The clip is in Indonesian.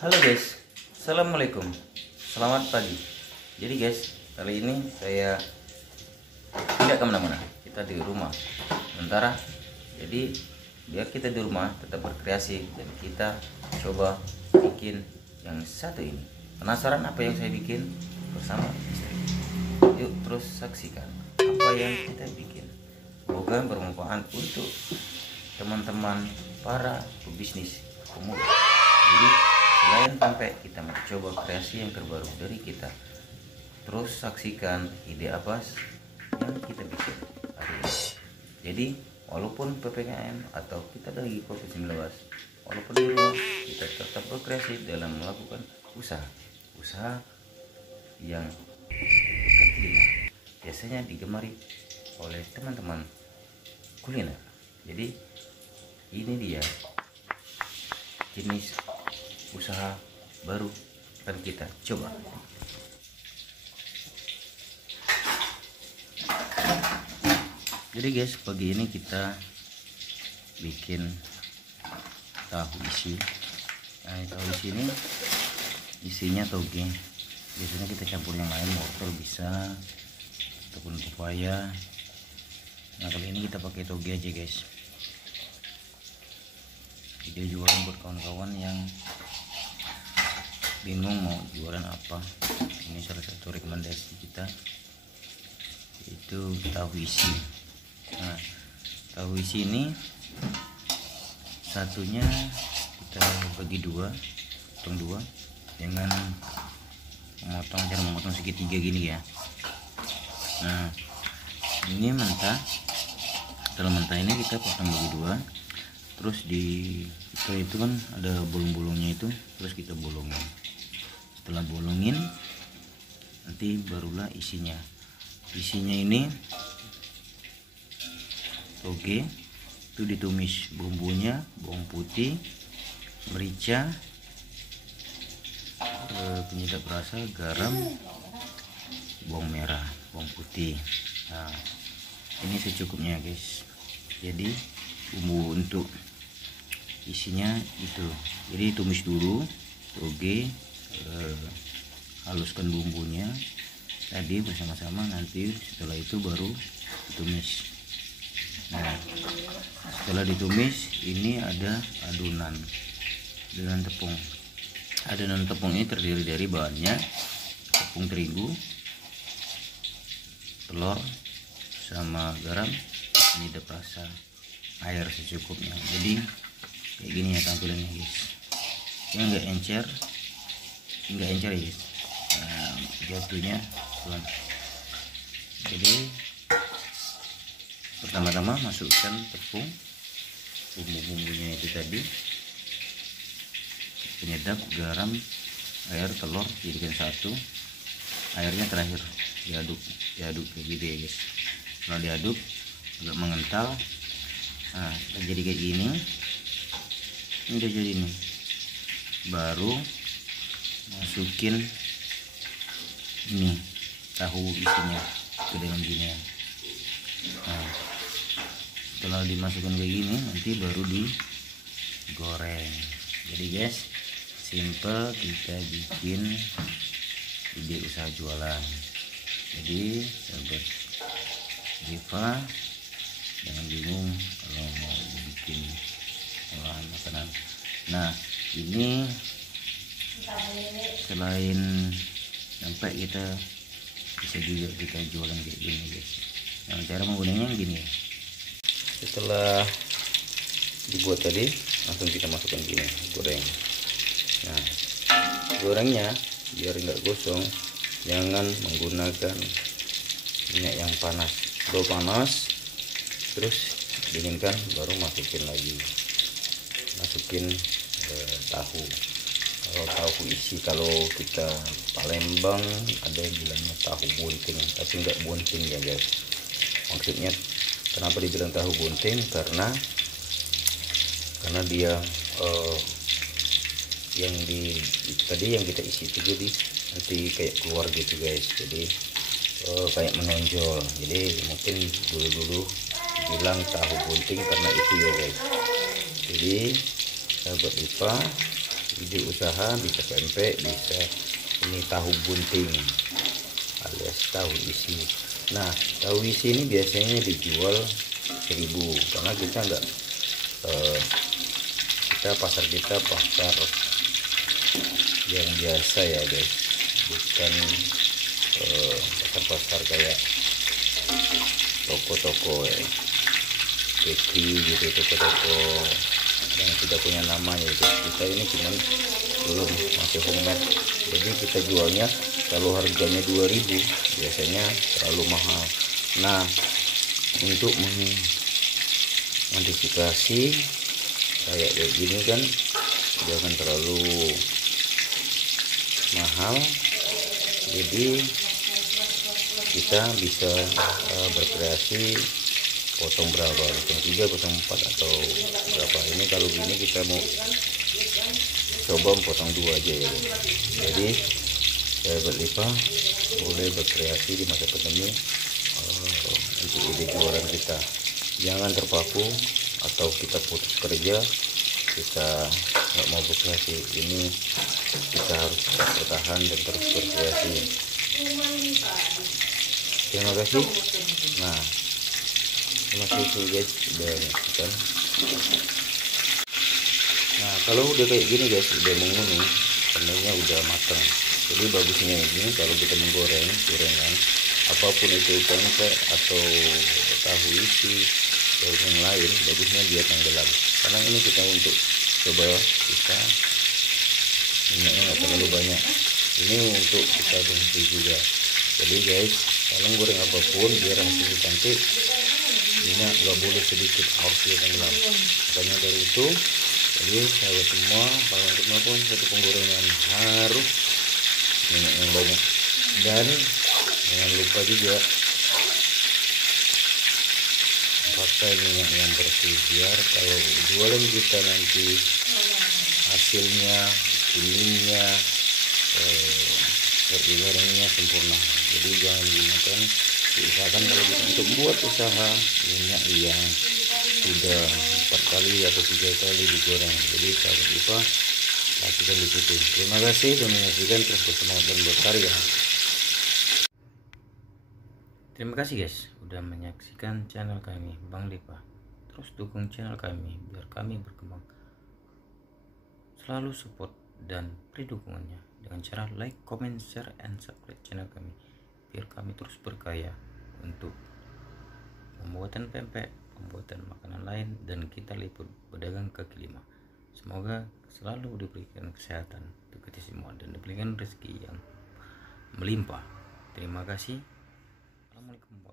Halo guys, assalamualaikum, selamat pagi. Jadi guys, kali ini saya tidak kemana-mana, kita di rumah sementara. Jadi biar kita di rumah tetap berkreasi dan kita coba bikin yang satu ini. Penasaran apa yang saya bikin bersama istri? Yuk terus saksikan apa yang kita bikin. Semoga bermanfaat untuk teman-teman para pebisnis pemula. Jadi selain sampai kita mencoba kreasi yang terbaru dari kita, terus saksikan ide apa yang kita bikin hari ini. Jadi walaupun PPKM atau kita lagi COVID-19, walaupun di rumah, kita tetap berkreasi dalam melakukan usaha yang dekat telinga, biasanya digemari oleh teman-teman kuliner. Jadi ini dia jenis usaha baru akan kita coba. Jadi guys, pagi ini kita bikin tahu isi. Nah, tahu isi ini isinya toge. Biasanya kita campur yang lain, wortel bisa ataupun pepaya. Nah, kali ini kita pakai toge aja guys. Video jualan buat kawan-kawan yang bingung mau jualan apa. Ini salah satu rekomendasi kita, itu tahu isi. Nah, tahu isi ini satunya kita bagi dua, potong dua dengan cara memotong segitiga gini ya. Nah, ini mentah. Setelah mentah ini kita potong bagi dua, terus itu kan ada bolong-bolongnya itu, terus kita bolongin. Setelah bolongin, nanti barulah isinya ini toge. Itu ditumis, bumbunya bawang putih, merica, penyedap rasa, garam, bawang merah, bawang putih. Nah, ini secukupnya guys. Jadi bumbu untuk isinya itu, jadi tumis dulu toge, haluskan bumbunya tadi bersama-sama, nanti setelah itu baru ditumis. Nah, setelah ditumis ini ada adonan tepung. Adonan tepung ini terdiri dari bahannya tepung terigu, telur, sama garam, penyedap rasa, air secukupnya. Jadi kayak gini ya tampilannya guys, yang enggak encer ya guys. Nah, jatuhnya tuan. Jadi pertama-tama masukkan tepung, bumbu-bumbunya itu tadi, penyedap, garam, air, telur, jadikan satu. Airnya terakhir diaduk kayak gitu ya guys. Setelah diaduk agak mengental, nah jadi kayak gini. Ini udah jadi nih, baru masukin ini tahu isinya ke dalam gini. Nah, setelah dimasukkan kayak gini, nanti baru digoreng. Jadi guys, simple kita bikin ide usaha jualan. Jadi sahabat Diva, jangan bingung kalau mau bikin olahan makanan. Nah, ini selain sampai kita bisa juga kita jualan kayak gini guys. Nah, cara menggunakannya gini ya. Setelah dibuat tadi, langsung kita masukkan gini, goreng. Nah, gorengnya biar nggak gosong, jangan menggunakan minyak yang panas. Kalau panas terus dinginkan, baru masukin tahu. Kalau tahu isi, kalau kita Palembang ada bilangnya tahu bunting, tapi enggak bunting ya guys. Maksudnya kenapa dibilang tahu bunting, karena dia yang kita isi itu jadi nanti kayak keluar gitu guys. Jadi kayak menonjol. Jadi mungkin dulu dibilang tahu bunting karena itu ya guys. Jadi sahabat Diva, ide usaha, bisa pempek, bisa ini tahu bunting alias tahu isi. Nah, tahu isi ini biasanya dijual 1000 karena kita enggak pasar kita pasar yang biasa ya guys, bukan pasar-pasar kayak toko-toko ya, keki gitu, toko-toko yang tidak punya nama ya guys. Kita ini cuman belum masih homemade, jadi kita jualnya kalau harganya 2000 biasanya terlalu mahal. Nah, untuk mengantisipasi kayak gini kan jangan terlalu mahal, jadi kita bisa berkreasi potong berapa, potong 3, potong 4 atau berapa. Ini kalau gini kita mau coba potong 2 aja ya. Jadi sahabat Lipa boleh berkreasi di masa pandemi untuk ide jualan kita. Jangan terpaku atau kita putus kerja, kita nggak mau berkreasi. Ini kita harus bertahan dan terus berkreasi. Terima kasih. Nah, terima kasih guys udah menyaksikan. Nah, kalau udah kayak gini guys, udah menguning, tandanya udah matang. Jadi bagusnya ini kalau kita menggoreng gorengan apapun itu, pempek atau tahu isi atau yang lain, bagusnya dia tenggelam. Karena ini kita untuk coba kita minyaknya nggak terlalu banyak. Ini untuk kita konsumsi juga. Jadi guys, kalau goreng apapun biar hasilnya cantik, minyak nggak boleh sedikit, harus dia tenggelam. Makanya dari itu, jadi sahabat semua, kalau untuk melakukan satu penggorengan harus minyak yang banyak. Dan jangan lupa juga pakai minyak yang bersih, biar kalau jualan kita nanti hasilnya, kuningnya, gorengnya sempurna. Jadi jangan gunakan, diusahakan kalau bisa untuk buat usaha minyak yang sudah 4 kali atau 3 kali digoreng. Jadi sahabat Lipa, lakukan di situ. Terima kasih sudah menyaksikan, terus bersemangat dan berkarya. Terima kasih guys sudah menyaksikan channel kami Bang Lipa. Terus dukung channel kami biar kami berkembang. Selalu support dan beri dukungannya dengan cara like, comment, share, and subscribe channel kami biar kami terus berkarya untuk pembuatan pempek, pembuatan makanan lain, dan kita liput pedagang kaki lima. Semoga selalu diberikan kesehatan untuk kita semua dan diberikan rezeki yang melimpah. Terima kasih. Assalamualaikum.